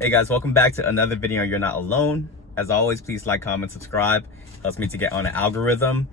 Hey guys, welcome back to another video. You're not alone. As always, please like, comment, subscribe. Helps me to get on an algorithm.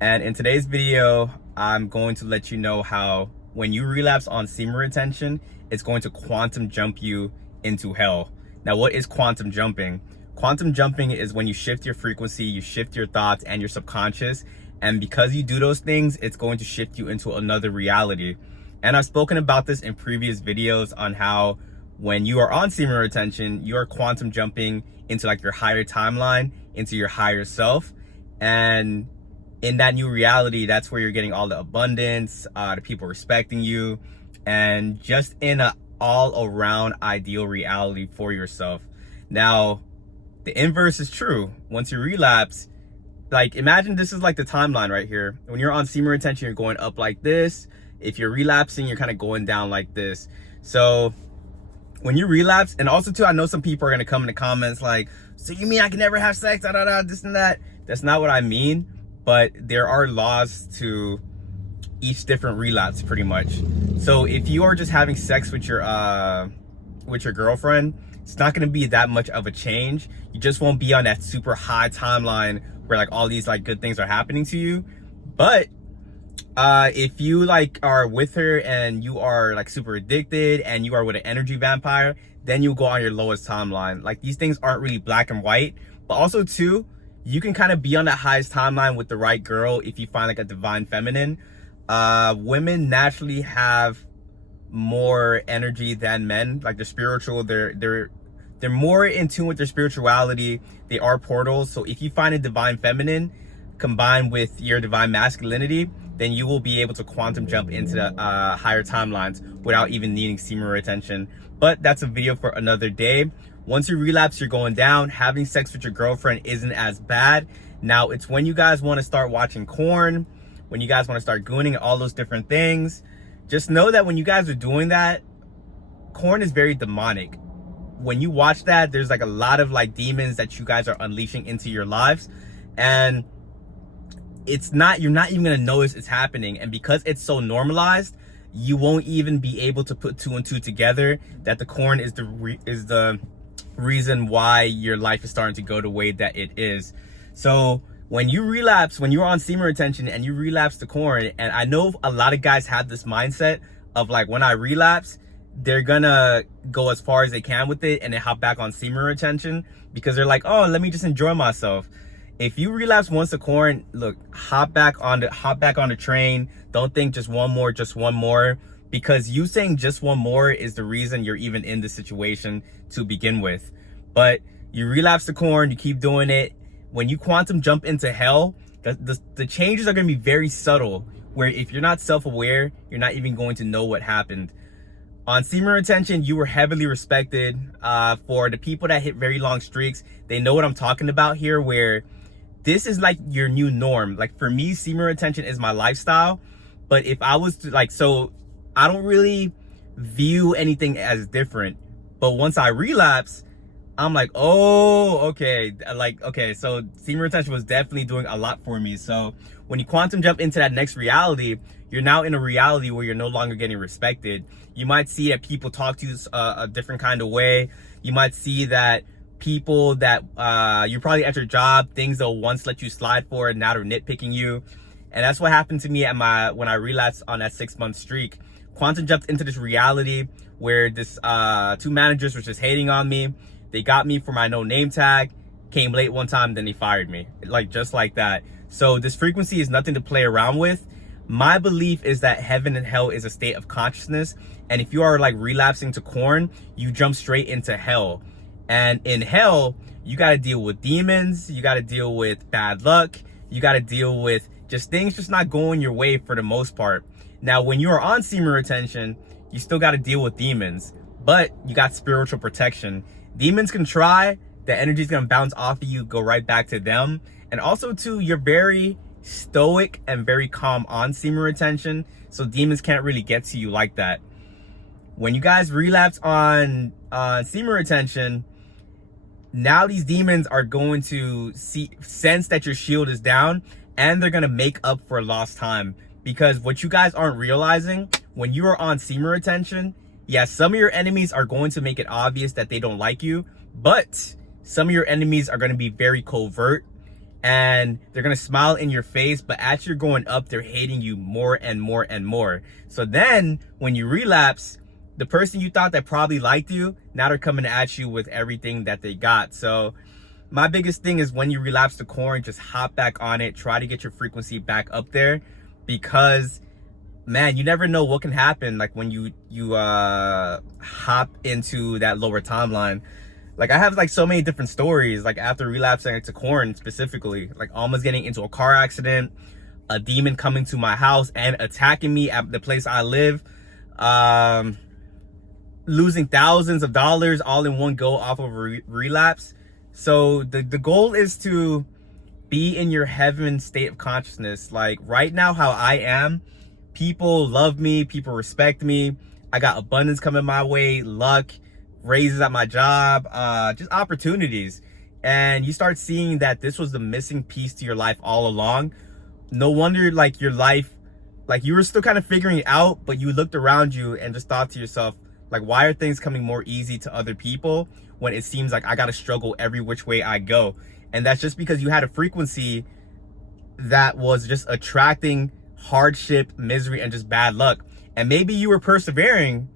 And in today's video, I'm going to let you know how when you relapse on semen retention, it's going to quantum jump you into hell. Now, what is quantum jumping? Quantum jumping is when you shift your frequency, you shift your thoughts and your subconscious. And because you do those things, it's going to shift you into another reality. And I've spoken about this in previous videos on how when you are on semen retention, you are quantum jumping into like your higher timeline, into your higher self. And in that new reality, that's where you're getting all the abundance, the people respecting you, and just in a all around ideal reality for yourself. Now, the inverse is true. Once you relapse, like imagine this is like the timeline right here. When you're on semen retention, you're going up like this. If you're relapsing, you're kind of going down like this. So when you relapse, and also too, I know some people are gonna come in the comments like, so you mean I can never have sex, this and that? That's not what I mean, but there are laws to each different relapse pretty much. So if you are just having sex with your girlfriend, it's not gonna be that much of a change. You just won't be on that super high timeline where like all these like good things are happening to you. But if you like are with her and you are like super addicted and you are with an energy vampire, then you'll go on your lowest timeline. Like these things aren't really black and white, but also too, you can kind of be on that highest timeline with the right girl if you find like a divine feminine. Women naturally have more energy than men. Like they're spiritual, they're more in tune with their spirituality. They are portals. So if you find a divine feminine combined with your divine masculinity, then you will be able to quantum jump into the higher timelines without even needing semen retention. But that's a video for another day. Once you relapse, you're going down. Having sex with your girlfriend isn't as bad. Now, it's when you guys want to start watching porn, when you guys want to start gooning, all those different things. Just know that when you guys are doing that, porn is very demonic. When you watch that, there's like a lot of like demons that you guys are unleashing into your lives. And you're not even gonna notice it's happening. And because it's so normalized, you won't even be able to put two and two together that the corn is the reason why your life is starting to go the way that it is. So when you relapse, when you're on semen retention and you relapse to corn, and I know a lot of guys have this mindset of like, when I relapse, they're gonna go as far as they can with it and then hop back on semen retention because they're like, oh, let me just enjoy myself. If you relapse once to corn, look, hop back on the train. Don't think just one more, because you saying just one more is the reason you're even in this situation to begin with. But you relapse to corn, you keep doing it. When you quantum jump into hell, the changes are going to be very subtle, where if you're not self-aware, you're not even going to know what happened. On semen retention, you were heavily respected. For the people that hit very long streaks, they know what I'm talking about here, where this is like your new norm. Like for me, semen retention is my lifestyle. But if I was to like, so I don't really view anything as different. But once I relapse, I'm like, oh, okay. Like, okay, so semen retention was definitely doing a lot for me. So when you quantum jump into that next reality, you're now in a reality where you're no longer getting respected. You might see that people talk to you a different kind of way. You might see that people that you probably at your job, things they'll once let you slide for, and now they're nitpicking you. And that's what happened to me when I relapsed on that 6-month streak. Quantum jumped into this reality where this two managers were just hating on me. They got me for my no name tag, came late one time, then they fired me, like just like that. So this frequency is nothing to play around with. My belief is that heaven and hell is a state of consciousness, and if you are like relapsing to corn, you jump straight into hell. And in hell, you got to deal with demons, you got to deal with bad luck, you got to deal with just things just not going your way for the most part. Now, when you are on semen retention, you still got to deal with demons, but you got spiritual protection. Demons can try, the energy's going to bounce off of you, go right back to them. And also too, you're very stoic and very calm on semen retention, so demons can't really get to you like that. When you guys relapse on semen retention, now these demons are going to sense that your shield is down, and they're going to make up for lost time. Because what you guys aren't realizing, when you are on semen retention, Yeah, some of your enemies are going to make it obvious that they don't like you, but some of your enemies are going to be very covert, and they're going to smile in your face, but as you're going up, they're hating you more and more and more. So then when you relapse, the person you thought that probably liked you, now they're coming at you with everything that they got. So my biggest thing is, when you relapse the corn, just hop back on it. Try to get your frequency back up there, because man, you never know what can happen. Like when you hop into that lower timeline. Like I have like so many different stories, like after relapsing to corn specifically, like almost getting into a car accident, a demon coming to my house and attacking me at the place I live, losing thousands of dollars all in one go off of a relapse. So the goal is to be in your heaven state of consciousness. Like right now, how I am, people love me, people respect me. I got abundance coming my way, luck, raises at my job, just opportunities. And you start seeing that this was the missing piece to your life all along. No wonder like your life, like you were still kind of figuring it out, but you looked around you and just thought to yourself, like, why are things coming more easy to other people when it seems like I gotta struggle every which way I go? And that's just because you had a frequency that was just attracting hardship, misery, and just bad luck. And maybe you were persevering.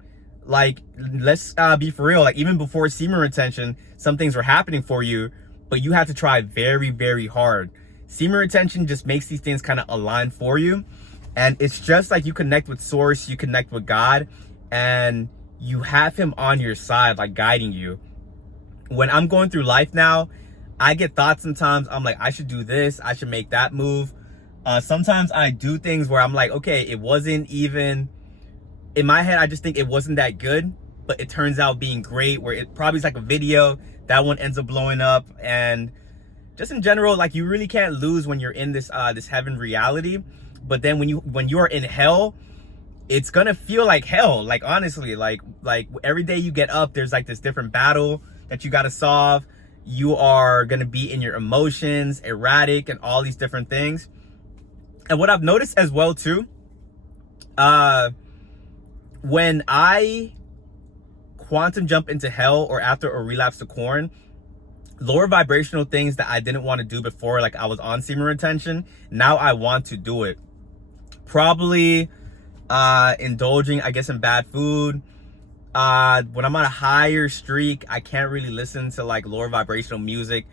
Like, let's be for real. Like even before semen retention, some things were happening for you, but you had to try very, very hard. Semen retention just makes these things kind of align for you. And it's just like you connect with source, you connect with God, and you have him on your side, like guiding you. When I'm going through life now, I get thoughts sometimes. I'm like, I should do this, I should make that move. Sometimes I do things where I'm like, okay, it wasn't even in my head, I just think it wasn't that good, but it turns out being great, where it probably is like a video, that one ends up blowing up. And just in general, like you really can't lose when you're in this this heaven reality. But then when you are in hell, it's gonna feel like hell. Like honestly, like every day you get up, there's like this different battle that you gotta solve. You are gonna be in your emotions, erratic, and all these different things. And what I've noticed as well too, when I quantum jump into hell or after a relapse to corn, lower vibrational things that I didn't want to do before, like I was on semen retention, now I want to do it. Probably indulging, I guess, in bad food. When I'm on a higher streak, I can't really listen to like lower vibrational music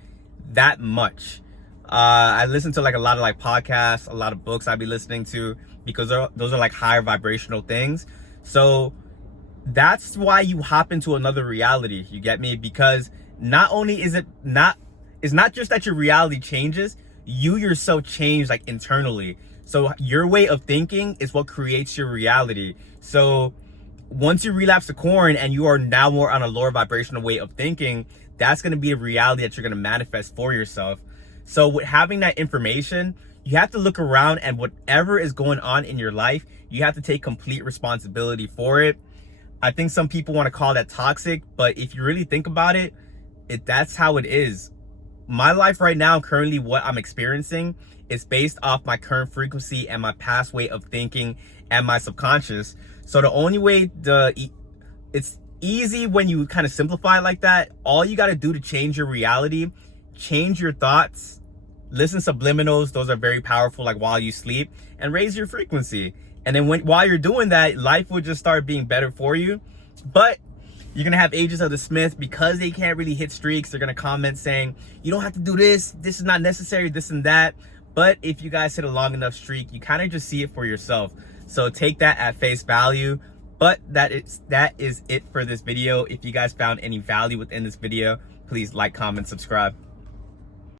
that much. I listen to like a lot of like podcasts, a lot of books I be listening to, because those are like higher vibrational things. So that's why you hop into another reality, you get me? Because not only is it's not just that your reality changes, you yourself change like internally. So your way of thinking is what creates your reality. So once you relapse to corn and you are now more on a lower vibrational way of thinking, that's going to be a reality that you're going to manifest for yourself. So with having that information, you have to look around, and whatever is going on in your life, you have to take complete responsibility for it. I think some people want to call that toxic, but if you really think about it, that's how it is. My life right now, currently what I'm experiencing, is based off my current frequency and my past way of thinking and my subconscious. So the only way it's easy when you kind of simplify it like that. All you got to do to change your reality, change your thoughts, listen subliminals. Those are very powerful, like while you sleep, and raise your frequency. And then while you're doing that, life will just start being better for you. But you're going to have Agents of the Smith, because they can't really hit streaks. They're going to comment saying, you don't have to do this. This is not necessary, this and that. But if you guys hit a long enough streak, you kind of just see it for yourself. So take that at face value. But that is it for this video. If you guys found any value within this video, please like, comment, subscribe.